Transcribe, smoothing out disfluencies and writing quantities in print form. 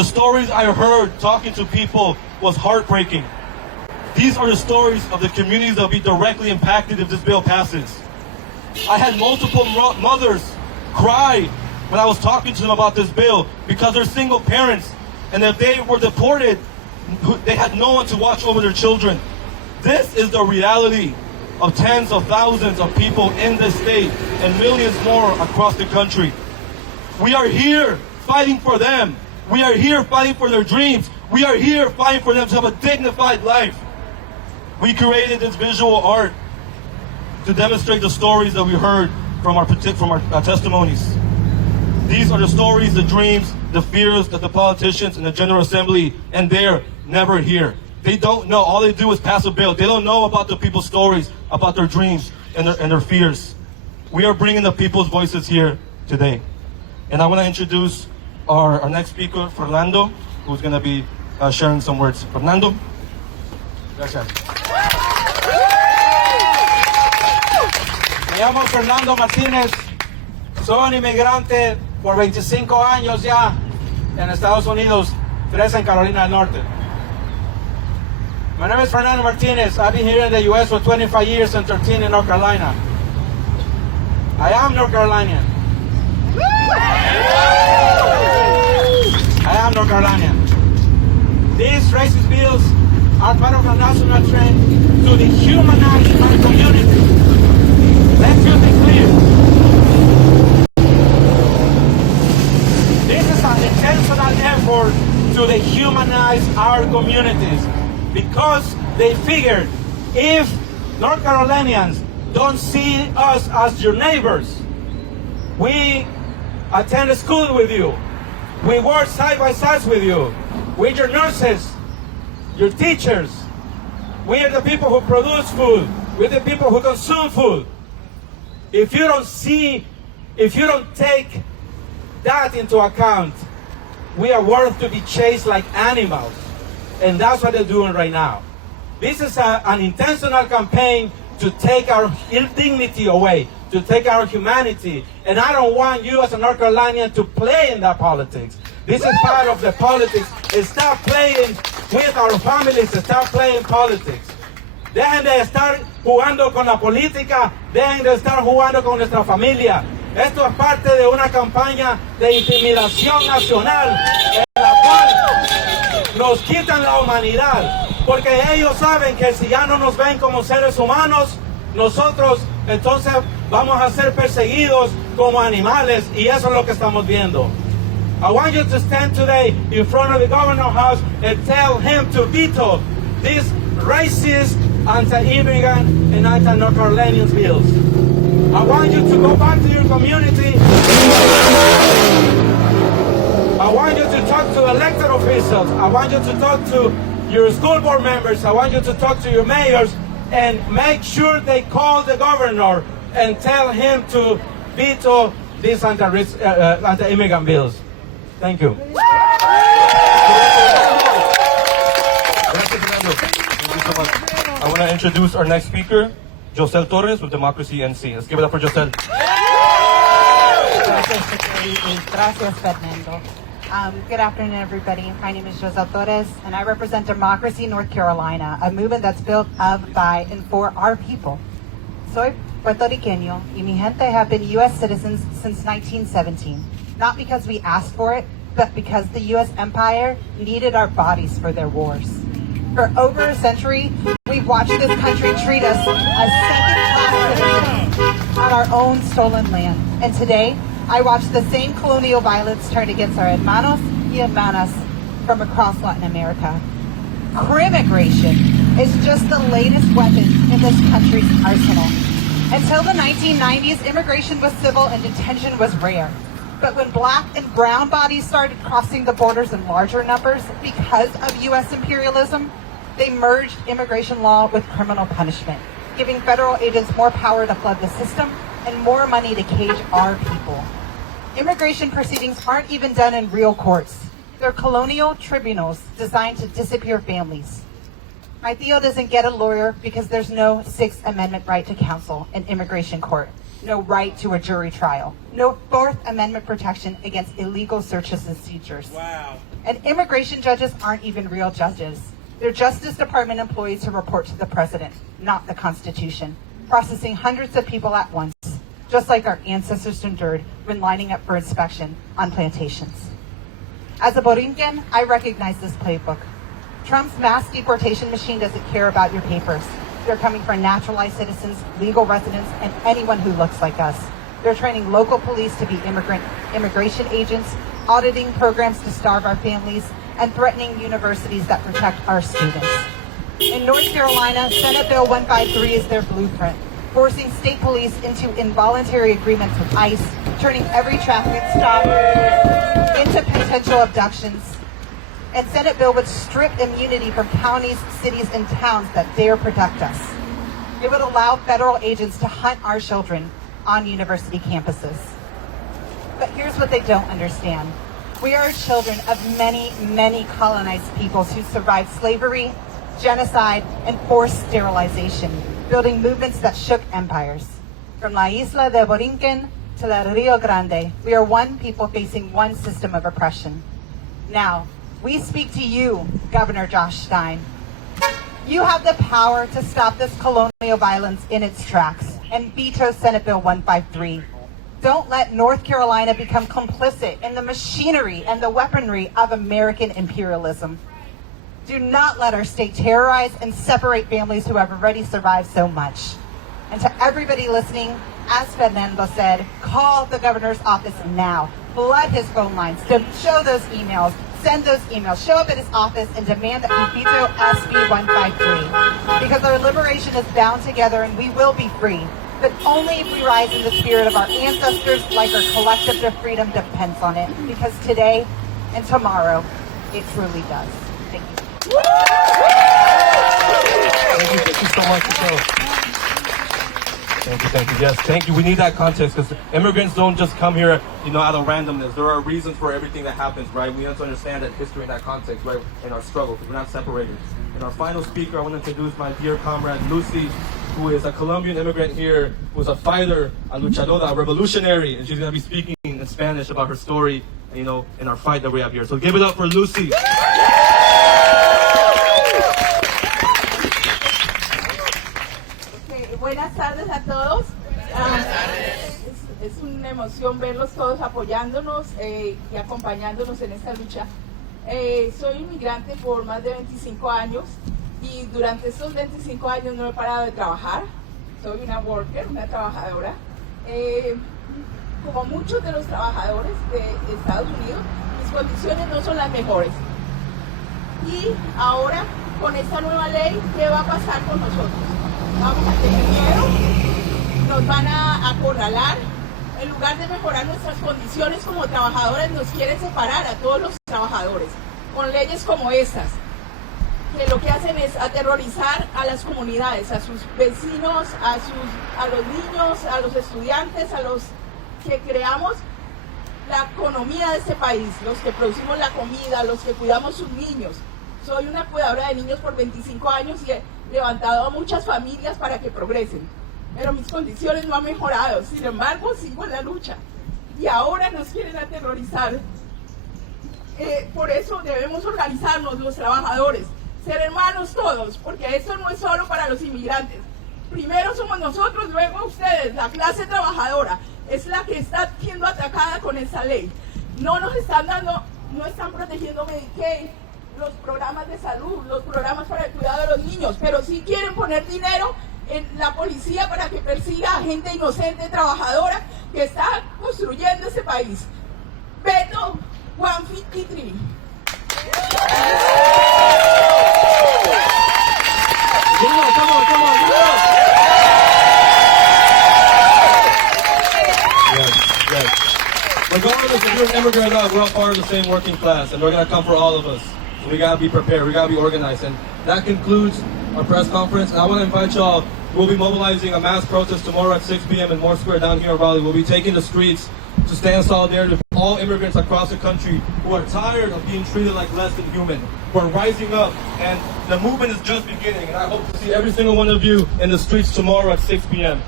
The stories I heard talking to people was heartbreaking. These are the stories of the communities that will be directly impacted if this bill passes. I had multiple mothers cry when I was talking to them about this bill because they're single parents, and if they were deported, they had no one to watch over their children. This is the reality of tens of thousands of people in this state and millions more across the country. We are here fighting for them. We are here fighting for their dreams. We are here fighting for them to have a dignified life. We created this visual art to demonstrate the stories that we heard from our testimonies. These are the stories, the dreams, the fears that the politicians in the General Assembly, and they're never here. They don't know. All they do is pass a bill. They don't know about the people's stories, about their dreams and their fears. We are bringing the people's voices here today. And I want to introduce our next speaker, Fernando, who's going to be sharing some words. Fernando. Gracias. Me llamo Fernando Martínez. Soy un inmigrante por 25 años ya en Estados Unidos, 3 en Carolina del Norte. My name is Fernando Martinez. I've been here in the U.S. for 25 years and 13 in North Carolina. I am North Carolinian. I am North Carolinian. These racist bills are part of a national trend to dehumanize our community. Let's just be clear. This is an intentional effort to dehumanize our communities because they figured if North Carolinians don't see us as your neighbors, we attend school with you, we work side by side with you, we're your nurses, your teachers, we are the people who produce food, we're the people who consume food. If you don't take that into account, we are worth to be chased like animals. And that's what they're doing right now. This is an intentional campaign to take our dignity away, to take our humanity. And I don't want you as a North Carolinian to play in that politics. This is part of the politics. Stop playing with our families, stop playing politics. Dejen de estar jugando con la política, dejen de estar jugando con nuestra familia. Esto es parte de una campaña de intimidación nacional en la cual nos quitan la humanidad, porque ellos saben que si ya no nos ven como seres humanos, nosotros entonces vamos a ser perseguidos como animales, y eso es lo que estamos viendo. I want you to stand today in front of the governor's house and tell him to veto these racist, anti-immigrant, and anti-North Carolinian bills. I want you to go back to your community. I want you to talk to elected officials. I want you to talk to your school board members. I want you to talk to your mayors and make sure they call the governor and tell him to veto these anti-immigrant bills. Thank you. Thank you so much. I want to introduce our next speaker, Josel Torres with Democracy NC. Let's give it up for Josel. Gracias, Fernando. Good afternoon, everybody. My name is Josel Torres, and I represent Democracy North Carolina, a movement that's built of, by, and for our people. Soy puertorriqueño, y mi gente have been U.S. citizens since 1917, not because we asked for it, but because the U.S. empire needed our bodies for their wars. For over a century, we've watched this country treat us as second-class citizens on our own stolen land. And today, I watch the same colonial violence turned against our hermanos y hermanas from across Latin America. Crimmigration is just the latest weapon in this country's arsenal. Until the 1990s, immigration was civil and detention was rare. But when black and brown bodies started crossing the borders in larger numbers because of U.S. imperialism, they merged immigration law with criminal punishment, giving federal agents more power to flood the system and more money to cage our people. Immigration proceedings aren't even done in real courts. They're colonial tribunals designed to disappear families. My tío doesn't get a lawyer because there's no Sixth Amendment right to counsel in immigration court, no right to a jury trial, no Fourth Amendment protection against illegal searches and seizures. Wow. And immigration judges aren't even real judges. They're Justice Department employees who report to the president, not the Constitution, processing hundreds of people at once, just like our ancestors endured when lining up for inspection on plantations. As a Borinquen, I recognize this playbook. Trump's mass deportation machine doesn't care about your papers. They're coming for naturalized citizens, legal residents, and anyone who looks like us. They're training local police to be immigration agents, auditing programs to starve our families, and threatening universities that protect our students. In North Carolina, Senate Bill 153 is their blueprint, forcing state police into involuntary agreements with ICE, turning every traffic stop into potential abductions. And Senate bill would strip immunity from counties, cities, and towns that dare protect us. It would allow federal agents to hunt our children on university campuses. But here's what they don't understand. We are children of many, many colonized peoples who survived slavery, genocide, and forced sterilization, building movements that shook empires. From La Isla de Borinquen to La Rio Grande, we are one people facing one system of oppression. Now, we speak to you, Governor Josh Stein. You have the power to stop this colonial violence in its tracks and veto Senate Bill 153. Don't let North Carolina become complicit in the machinery and the weaponry of American imperialism. Do not let our state terrorize and separate families who have already survived so much. And to everybody listening, as Fernando said, call the governor's office now. Flood his phone lines. Show those emails. Send those emails. Show up at his office and demand that we veto SB 153. Because our liberation is bound together and we will be free. But only if we rise in the spirit of our ancestors, like our collective freedom depends on it. Because today and tomorrow, it truly does. Thank you. Thank you so much, Michelle. Thank you. Yes, thank you. We need that context because immigrants don't just come here, out of randomness. There are reasons for everything that happens, right? We have to understand that history in that context, right? In our struggle, because we're not separated. And our final speaker, I want to introduce my dear comrade, Lucy, who is a Colombian immigrant here, who's a fighter, a luchadora, a revolutionary, and she's going to be speaking in Spanish about her story, in our fight that we have here. So give it up for Lucy. Buenas tardes a todos. Es una emoción verlos todos apoyándonos y acompañándonos en esta lucha. Soy inmigrante por más de 25 años y durante estos 25 años no he parado de trabajar. Soy una worker, una trabajadora. Como muchos de los trabajadores de Estados Unidos, mis condiciones no son las mejores. Y ahora, con esta nueva ley, ¿qué va a pasar con nosotros? Vamos a tener miedo, nos van a acorralar. En lugar de mejorar nuestras condiciones como trabajadores, nos quieren separar a todos los trabajadores con leyes como estas, que lo que hacen es aterrorizar a las comunidades, a sus vecinos, a los niños, a los estudiantes, a los que creamos la economía de este país, los que producimos la comida, los que cuidamos sus niños. Soy una cuidadora de niños por 25 años y he levantado a muchas familias para que progresen. Pero mis condiciones no han mejorado. Sin embargo, sigo en la lucha. Y ahora nos quieren aterrorizar. Por eso debemos organizarnos los trabajadores, ser hermanos todos, porque esto no es solo para los inmigrantes. Primero somos nosotros, luego ustedes, la clase trabajadora, es la que está siendo atacada con esta ley. No nos están dando, no están protegiendo Medicaid, los programas de salud, los programas para el cuidado de los niños, pero sí quieren poner dinero en la policía para que persiga a gente inocente, trabajadora, que está construyendo ese país. Veto 153. Come on. Yes. Regardless if you're an immigrant or not, we're all part of the same working class, and we're going to come for all of us. So we got to be prepared, we got to be organized. And that concludes our press conference. And I want to invite y'all, we'll be mobilizing a mass protest tomorrow at 6 p.m. in Moore Square down here in Raleigh. We'll be taking the streets to stand in solidarity with all immigrants across the country who are tired of being treated like less than human. We're rising up, and the movement is just beginning. And I hope to see every single one of you in the streets tomorrow at 6 p.m.